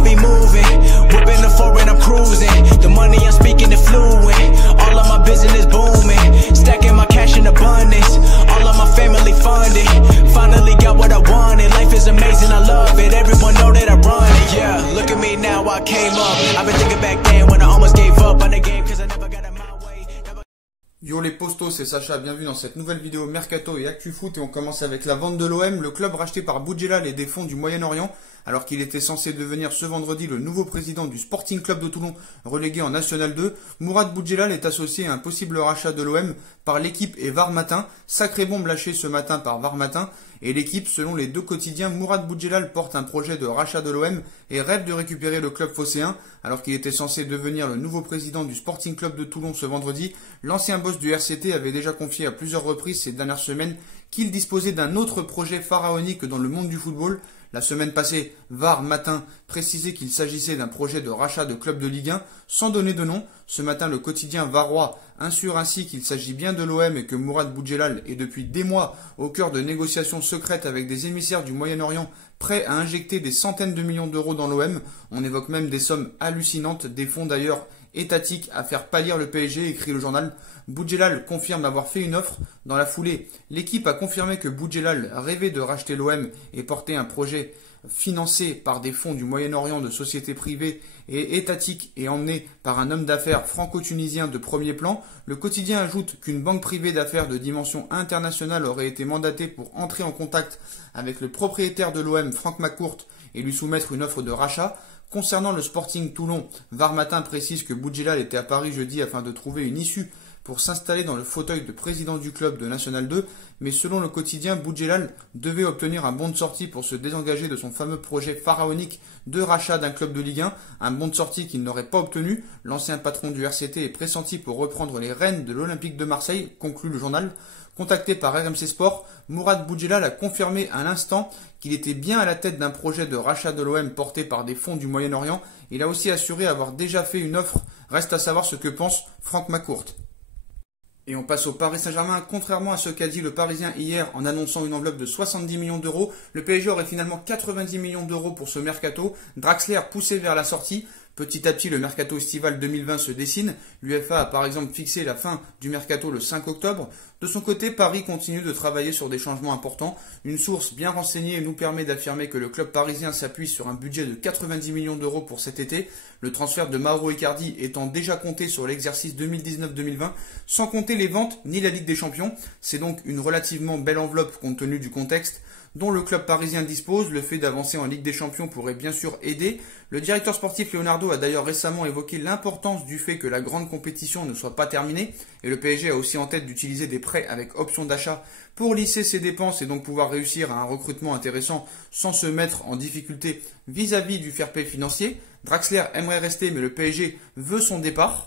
I be moving, whipping the foreign, I'm cruising. The money I'm speaking is fluent. All of my business booming, stacking my cash in abundance. All of my family funded. Finally got what I wanted. Life is amazing, I love it. Everyone know that I run it. Yeah, look at me now, I came up. I've been thinking back then when I almost gave up on the game, cause I never got it my way. Yo les postos, c'est Sacha, bienvenue dans cette nouvelle vidéo Mercato et Actu Foot et on commence avec la vente de l'OM, le club racheté par Boudjelal et des fonds du Moyen-Orient, alors qu'il était censé devenir ce vendredi le nouveau président du Sporting Club de Toulon relégué en National 2. Mourad Boudjelal est associé à un possible rachat de l'OM par l'équipe et VAR Matin, sacrée bombe lâchée ce matin par VAR Matin. Et l'équipe, selon les deux quotidiens, Mourad Boudjelal porte un projet de rachat de l'OM et rêve de récupérer le club phocéen. Alors qu'il était censé devenir le nouveau président du Sporting Club de Toulon ce vendredi, l'ancien boss du RCT avait déjà confié à plusieurs reprises ces dernières semaines qu'il disposait d'un autre projet pharaonique dans le monde du football. La semaine passée, VAR Matin précisait qu'il s'agissait d'un projet de rachat de club de Ligue 1 sans donner de nom. Ce matin, le quotidien varois assure ainsi qu'il s'agit bien de l'OM et que Mourad Boudjelal est depuis des mois au cœur de négociations secrètes avec des émissaires du Moyen-Orient prêts à injecter des centaines de millions d'euros dans l'OM. On évoque même des sommes hallucinantes, des fonds d'ailleurs étatique à faire pâlir le PSG, écrit le journal. Boudjelal confirme avoir fait une offre. Dans la foulée, l'équipe a confirmé que Boudjelal rêvait de racheter l'OM et porter un projet financé par des fonds du Moyen-Orient de sociétés privées et étatiques et emmené par un homme d'affaires franco-tunisien de premier plan. Le quotidien ajoute qu'une banque privée d'affaires de dimension internationale aurait été mandatée pour entrer en contact avec le propriétaire de l'OM, Franck McCourt, et lui soumettre une offre de rachat. Concernant le Sporting Toulon, VAR Matin précise que Boudjelal était à Paris jeudi afin de trouver une issue pour s'installer dans le fauteuil de président du club de National 2, mais selon le quotidien, Boudjelal devait obtenir un bon de sortie pour se désengager de son fameux projet pharaonique de rachat d'un club de Ligue 1, un bon de sortie qu'il n'aurait pas obtenu. L'ancien patron du RCT est pressenti pour reprendre les rênes de l'Olympique de Marseille, conclut le journal. Contacté par RMC Sport, Mourad Boudjelal a confirmé à l'instant qu'il était bien à la tête d'un projet de rachat de l'OM porté par des fonds du Moyen-Orient. Il a aussi assuré avoir déjà fait une offre. Reste à savoir ce que pense Franck McCourt. Et on passe au Paris Saint-Germain. Contrairement à ce qu'a dit le Parisien hier en annonçant une enveloppe de 70 millions d'euros, le PSG aurait finalement 90 millions d'euros pour ce mercato. Draxler poussé vers la sortie. Petit à petit, le mercato estival 2020 se dessine. L'UEFA a par exemple fixé la fin du mercato le 5 octobre. De son côté, Paris continue de travailler sur des changements importants. Une source bien renseignée nous permet d'affirmer que le club parisien s'appuie sur un budget de 90 millions d'euros pour cet été. Le transfert de Mauro Icardi étant déjà compté sur l'exercice 2019-2020, sans compter les ventes ni la Ligue des Champions. C'est donc une relativement belle enveloppe compte tenu du contexte dont le club parisien dispose. Le fait d'avancer en Ligue des Champions pourrait bien sûr aider. Le directeur sportif Leonardo a d'ailleurs récemment évoqué l'importance du fait que la grande compétition ne soit pas terminée et le PSG a aussi en tête d'utiliser des prêts avec option d'achat pour lisser ses dépenses et donc pouvoir réussir à un recrutement intéressant sans se mettre en difficulté vis-à-vis du fair play financier. Draxler aimerait rester mais le PSG veut son départ.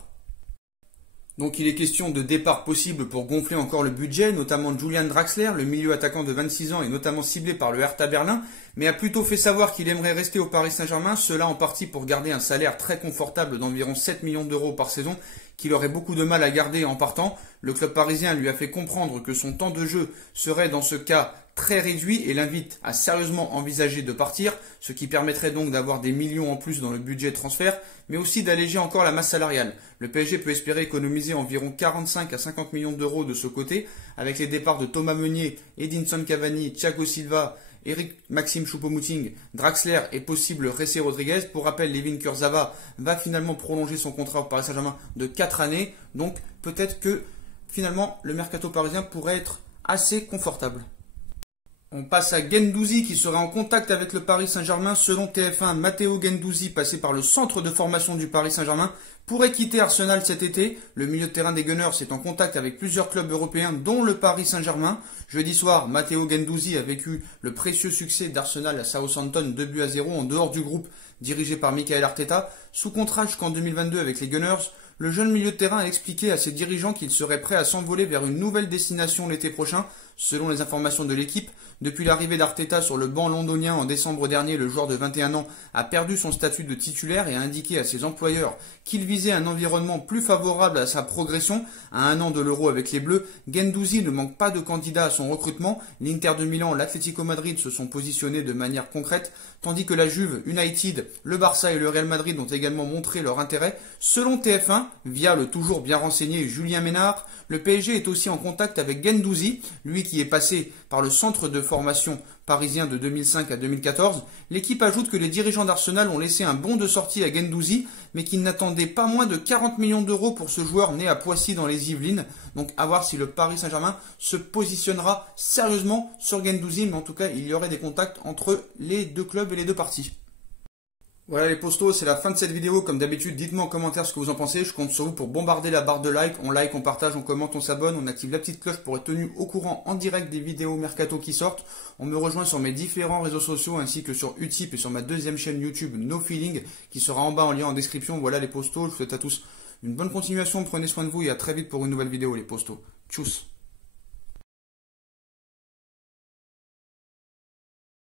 Donc il est question de départ possible pour gonfler encore le budget, notamment Julian Draxler, le milieu attaquant de 26 ans et notamment ciblé par le Hertha Berlin, mais a plutôt fait savoir qu'il aimerait rester au Paris Saint-Germain, cela en partie pour garder un salaire très confortable d'environ 7 millions d'euros par saison, qu'il aurait beaucoup de mal à garder en partant. Le club parisien lui a fait comprendre que son temps de jeu serait dans ce cas très réduit et l'invite à sérieusement envisager de partir, ce qui permettrait donc d'avoir des millions en plus dans le budget transfert, mais aussi d'alléger encore la masse salariale. Le PSG peut espérer économiser environ 45 à 50 millions d'euros de ce côté, avec les départs de Thomas Meunier, Edinson Cavani, Thiago Silva, Eric Maxime Choupo-Moting, Draxler et possible Jessé Rodriguez. Pour rappel, Layvin Kurzawa va finalement prolonger son contrat au Paris Saint-Germain de 4 années, donc peut-être que finalement le mercato parisien pourrait être assez confortable. On passe à Guendouzi qui serait en contact avec le Paris Saint-Germain. Selon TF1, Matteo Guendouzi, passé par le centre de formation du Paris Saint-Germain, pourrait quitter Arsenal cet été. Le milieu de terrain des Gunners est en contact avec plusieurs clubs européens, dont le Paris Saint-Germain. Jeudi soir, Matteo Guendouzi a vécu le précieux succès d'Arsenal à Southampton 2-0 en dehors du groupe dirigé par Mikel Arteta. Sous contrat jusqu'en 2022 avec les Gunners, le jeune milieu de terrain a expliqué à ses dirigeants qu'il serait prêt à s'envoler vers une nouvelle destination l'été prochain, Selon les informations de l'équipe, depuis l'arrivée d'Arteta sur le banc londonien en décembre dernier, le joueur de 21 ans a perdu son statut de titulaire et a indiqué à ses employeurs qu'il visait un environnement plus favorable à sa progression. À 1 an de l'Euro avec les Bleus, Guendouzi ne manque pas de candidats à son recrutement. L'Inter de Milan, l'Atlético Madrid se sont positionnés de manière concrète, tandis que la Juve, United, le Barça et le Real Madrid ont également montré leur intérêt. Selon TF1, via le toujours bien renseigné Julien Ménard, le PSG est aussi en contact avec Guendouzi, lui qui est passé par le centre de formation parisien de 2005 à 2014. L'équipe ajoute que les dirigeants d'Arsenal ont laissé un bon de sortie à Guendouzi, mais qu'ils n'attendaient pas moins de 40 millions d'euros pour ce joueur né à Poissy dans les Yvelines. Donc à voir si le Paris Saint-Germain se positionnera sérieusement sur Guendouzi, mais en tout cas il y aurait des contacts entre les deux clubs et les deux parties. Voilà les postos, c'est la fin de cette vidéo. Comme d'habitude, dites-moi en commentaire ce que vous en pensez. Je compte sur vous pour bombarder la barre de like. On like, on partage, on commente, on s'abonne, on active la petite cloche pour être tenu au courant en direct des vidéos mercato qui sortent. On me rejoint sur mes différents réseaux sociaux ainsi que sur Utip et sur ma deuxième chaîne YouTube No Feeling qui sera en bas en lien en description. Voilà les postos, je vous souhaite à tous une bonne continuation, prenez soin de vous et à très vite pour une nouvelle vidéo les postos. Tchuss.